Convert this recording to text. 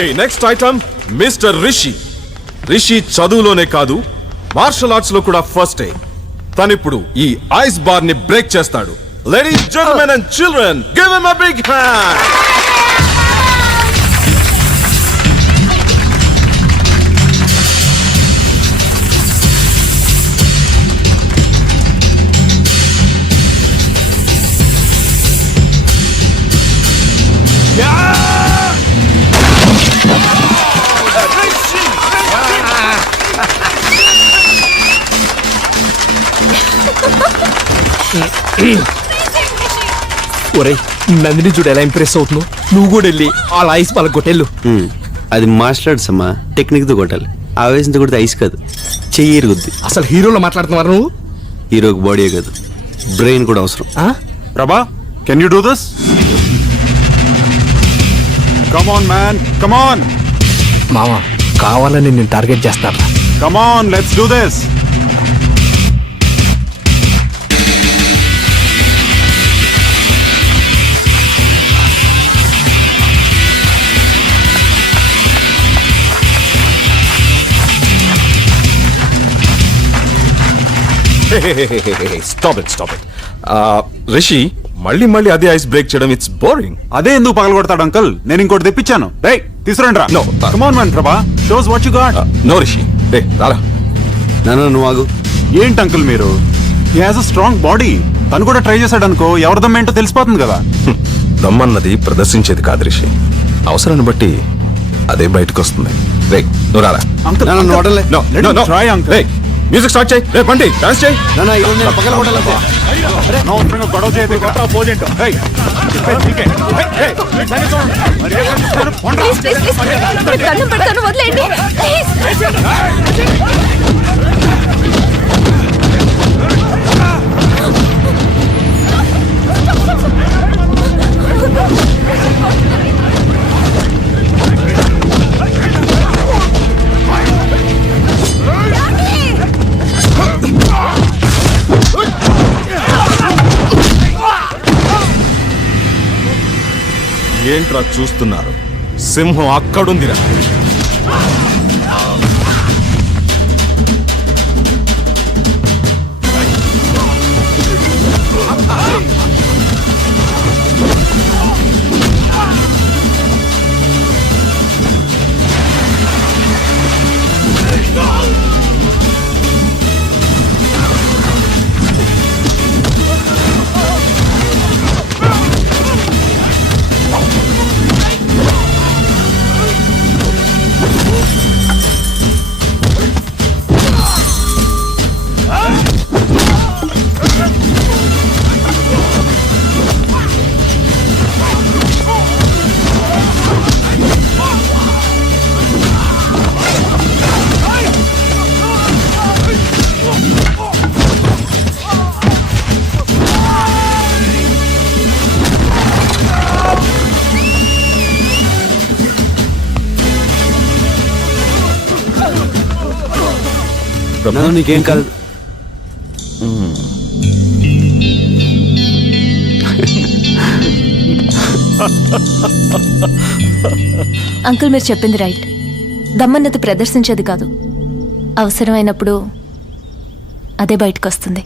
Okay next item mister Rishi. Rishi చదువులోనే కాదు martial arts లో కూడా ఫస్ట్. తనిప్పుడు ఈ ఐస్ బార్ ని బ్రేక్ చేస్తాడు. Ladies gentlemen and children give him a big hand. ఒరే నందిని చూడు ఎలా ఇంప్రెస్ అవుతున్నావు. నువ్వు కూడా వెళ్ళి వాళ్ళ ఐస్ వాళ్ళ కొట్టెళ్ళు. అది మార్షల్ ఆర్ట్స్ అమ్మా, టెక్నిక్ తో కొట్టాలి. ఆవేశంతో కొడితే ఐస్ కాదు, చెయ్యి ఎరుగుద్ది. అసలు హీరోలో మాట్లాడుతున్నారు నువ్వు. హీరోకి బాడీ కాదు, బ్రెయిన్ కూడా అవసరం. ప్రభా, can you do this? Come on man, come on. మామ కావాలని నేను టార్గెట్ చేస్తాను. Come on, let's do this. Stop it. Rishi మళ్ళీ అదే ఐస్ బ్రేక్ చేయడం ఇట్స్ బోరింగ్. అదే ఎందుకు పగలగొడతాడు అంకల్? నేను ఇంకోటి తెప్పించాను. రే తీసుకురండి రా. No. Come on man Prabha, shows what you got. No Rishi, రారా. నాన్న నువ్వు ఆగు. ఏంటి అంకుల్ మీరు? He has a strong body. తను కూడా ట్రై చేశాడు అనుకో, ఎవరి దమ్ ఏంటో తెలిసిపోతుంది కదా. దమ్మన్నది ప్రదర్శించేది కాదు రిషి, అవసరాన్ని బట్టి అదే బయటకు వస్తుంది. రే నువ్వు రారా. అంకుల్ నాన్న నువ్వు వదలలే. No. Try uncle. రే మ్యూజిక్ స్టార్ట్ చేయి. రే బండి డాన్స్ చేయి. నాన్న ఈరోజు నేను పగల కొట్టాలంటే అనవసరంగా గొడవ చేయదు. ప్లీజ్ దండం పెడతాను, వదిలేయండి ప్లీజ్. ఏంట్రా చూస్తున్నారు? సింహం అక్కడుందిరా. నీకేం కాదు. అంకుల్ మీరు చెప్పింది రైట్. దమ్మన్నది ప్రదర్శించేది కాదు, అవసరమైనప్పుడు అదే బయటకు వస్తుంది.